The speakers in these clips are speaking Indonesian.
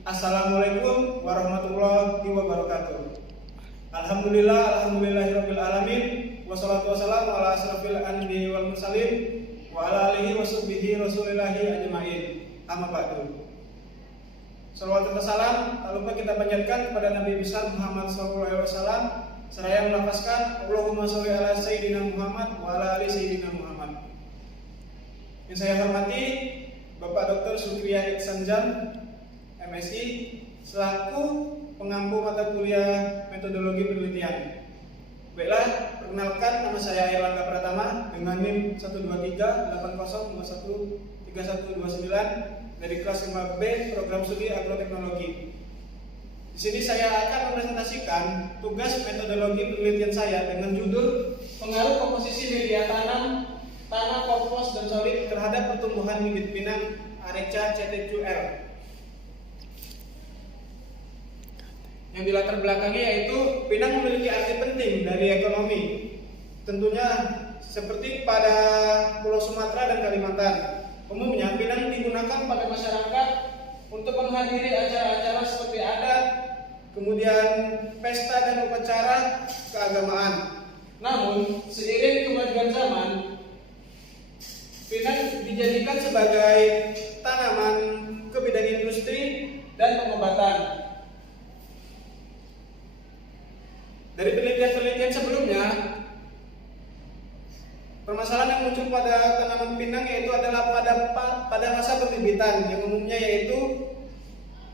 Assalamualaikum warahmatullahi wabarakatuh. Alhamdulillahirabbil alamin, wassalatu wassalamu ala asrofil anbiya'i wal mursalin wa ala alihi washabbihi rasulillahi ajmain. Amma ba'du. Shalawat dan salam tak lupa kita panjatkan kepada Nabi besar Muhammad SAW, seraya melafazkan Allahumma sholli ala sayyidina Muhammad wa ala ali sayyidina Muhammad. Yang saya hormati Bapak Dr. Sukriya Iksanjam, MSI, selaku pengampu mata kuliah metodologi penelitian. Baiklah, perkenalkan, nama saya Airlangga Pratama dengan NIM 12380213129 dari kelas 5B Program Studi Agroteknologi. Di sini saya akan mempresentasikan tugas metodologi penelitian saya dengan judul pengaruh komposisi media tanam, tanah, kompos, dan solid terhadap pertumbuhan bibit pinang Areca CTQL. Yang dilatar belakangi yaitu pinang memiliki arti penting dari ekonomi. Tentunya seperti pada Pulau Sumatera dan Kalimantan. Umumnya pinang digunakan pada masyarakat untuk menghadiri acara-acara seperti adat, kemudian pesta dan upacara keagamaan. Namun, seiring kemajuan zaman, pinang dijadikan sebagai tanaman ke bidang industri dan pengobatan. Dari penelitian-penelitian sebelumnya, permasalahan yang muncul pada tanaman pinang yaitu adalah pada masa pembibitan, yang umumnya yaitu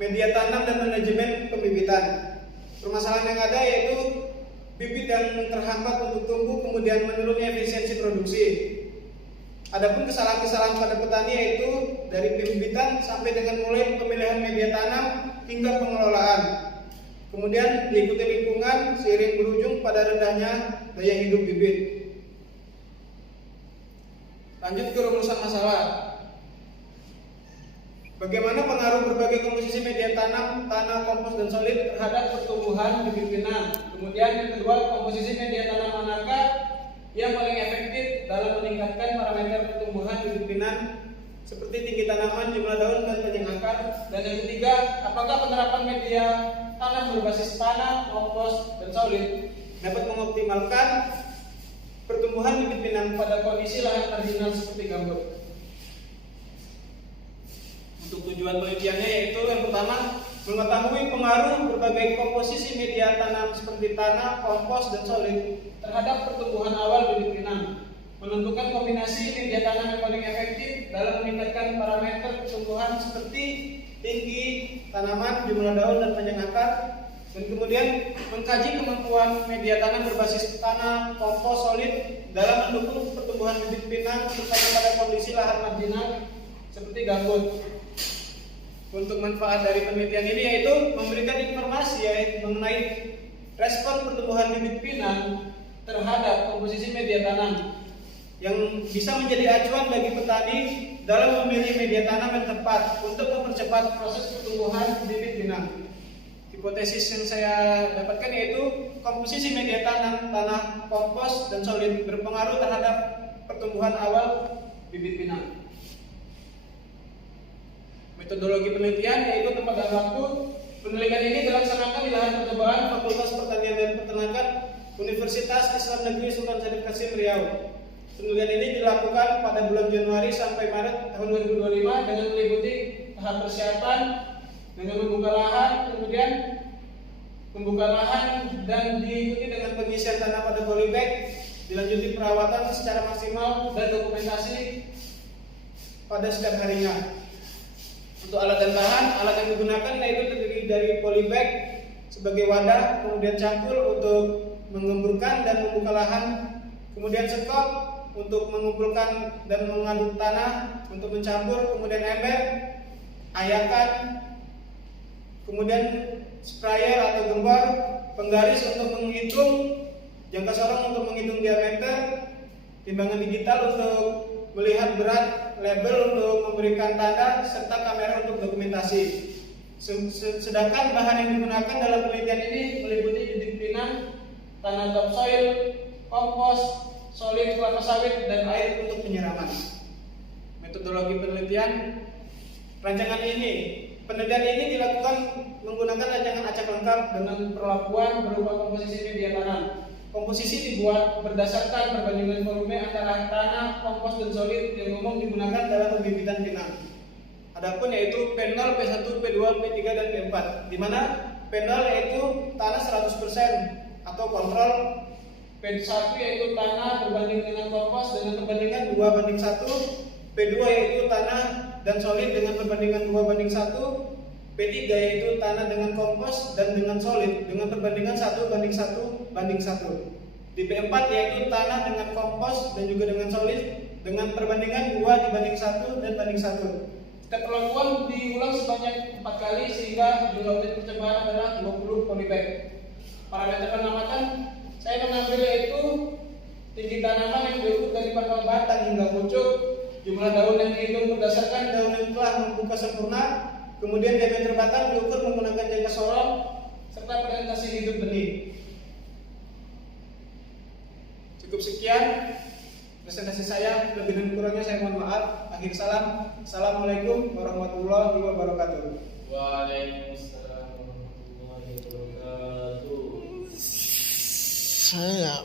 media tanam dan manajemen pembibitan. Permasalahan yang ada yaitu bibit yang terhambat untuk tumbuh, kemudian menurunnya efisiensi produksi. Adapun kesalahan-kesalahan pada petani yaitu dari pembibitan sampai dengan mulai pemilihan media tanam hingga pengelolaan. Kemudian diikuti lingkungan seiring berujung pada rendahnya daya hidup bibit. Lanjut ke rumusan masalah. Bagaimana pengaruh berbagai komposisi media tanam, tanah, kompos, dan solid terhadap pertumbuhan bibit pinang? Kemudian yang kedua, komposisi media tanam manakah yang paling efektif dalam meningkatkan parameter pertumbuhan bibit pinang seperti tinggi tanaman, jumlah daun, dan panjang akar? Dan yang ketiga, apakah penerapan media tanam berbasis tanah, kompos, dan solid dapat mengoptimalkan pertumbuhan bibit pinang pada kondisi lahan marginal seperti gambut? Untuk tujuan penelitiannya yaitu yang pertama, mengetahui pengaruh berbagai komposisi media tanam seperti tanah, kompos, dan solid terhadap pertumbuhan awal bibit pinang, menentukan kombinasi media tanam yang paling efektif dalam meningkatkan parameter pertumbuhan seperti tinggi tanaman, jumlah daun, dan panjang akar, dan kemudian mengkaji kemampuan media tanam berbasis tanah, kompos, solid dalam mendukung pertumbuhan bibit pinang terutama pada kondisi lahan marginal seperti gambut. Untuk manfaat dari penelitian ini yaitu memberikan informasi mengenai respon pertumbuhan bibit pinang terhadap komposisi media tanam yang bisa menjadi acuan bagi petani dalam memilih media tanam yang tepat untuk mempercepat proses pertumbuhan bibit pinang. Hipotesis yang saya dapatkan yaitu komposisi media tanam, tanah, kompos, dan solid berpengaruh terhadap pertumbuhan awal bibit pinang. Metodologi penelitian yaitu tempat dan waktu. Penelitian ini dilaksanakan di lahan percobaan Fakultas Pertanian dan Peternakan Universitas Islam Negeri Sultan Syarif Kasim Riau. Penelitian ini dilakukan pada bulan Januari sampai Maret tahun 2025 dengan meliputi tahap persiapan dengan membuka lahan, kemudian membuka lahan dan diikuti dengan pengisian tanah pada polybag, dilanjuti perawatan secara maksimal dan dokumentasi pada setiap harinya. Untuk alat dan bahan, alat yang digunakan yaitu terdiri dari polybag sebagai wadah, kemudian cangkul untuk mengemburkan dan membuka lahan, kemudian sekop untuk mengumpulkan dan mengaduk tanah untuk mencampur, kemudian ember, ayakan, kemudian sprayer atau gembor, penggaris untuk menghitung jangka sorong untuk menghitung diameter, timbangan digital untuk melihat berat, label untuk memberikan tanda, serta kamera untuk dokumentasi. Sedangkan bahan yang digunakan dalam penelitian ini meliputi bibit pinang, tanah topsoil, kompos, solid kelapa sawit, dan air untuk penyiraman. Metodologi penelitian Rancangan ini, penelitian ini dilakukan menggunakan rancangan acak lengkap dengan perlakuan berupa komposisi media tanam. Komposisi dibuat berdasarkan perbandingan volume antara tanah, kompos, dan solid yang umum digunakan dalam pembibitan pinang. Adapun yaitu P0, P1, P2, P3, dan P4, di mana P0 yaitu tanah 100% atau kontrol, P1 yaitu tanah berbanding dengan kompos dengan perbandingan 2:1, P2 yaitu tanah dan solid dengan perbandingan 2:1, P3 yaitu tanah dengan kompos dan dengan solid dengan perbandingan 1:1:1. Di P4 yaitu tanah dengan kompos dan juga dengan solid dengan perbandingan 2:1 dan banding 1. Setiap perlakuan diulang sebanyak 4 kali sehingga jumlah unit percobaan adalah 20 polybag. Parameter pengamatan saya mengambil yaitu tinggi tanaman yang diukur dari pangkal batang hingga pucuk, jumlah daun yang dihitung berdasarkan daun yang telah membuka sempurna, kemudian diameter batang diukur menggunakan jangka sorong, serta presentasi hidup benih. Cukup sekian presentasi saya, lebih dan kurangnya saya mohon maaf. Akhir salam, assalamualaikum warahmatullahi wabarakatuh. Waalaikumsalam warahmatullahi wabarakatuh. Saya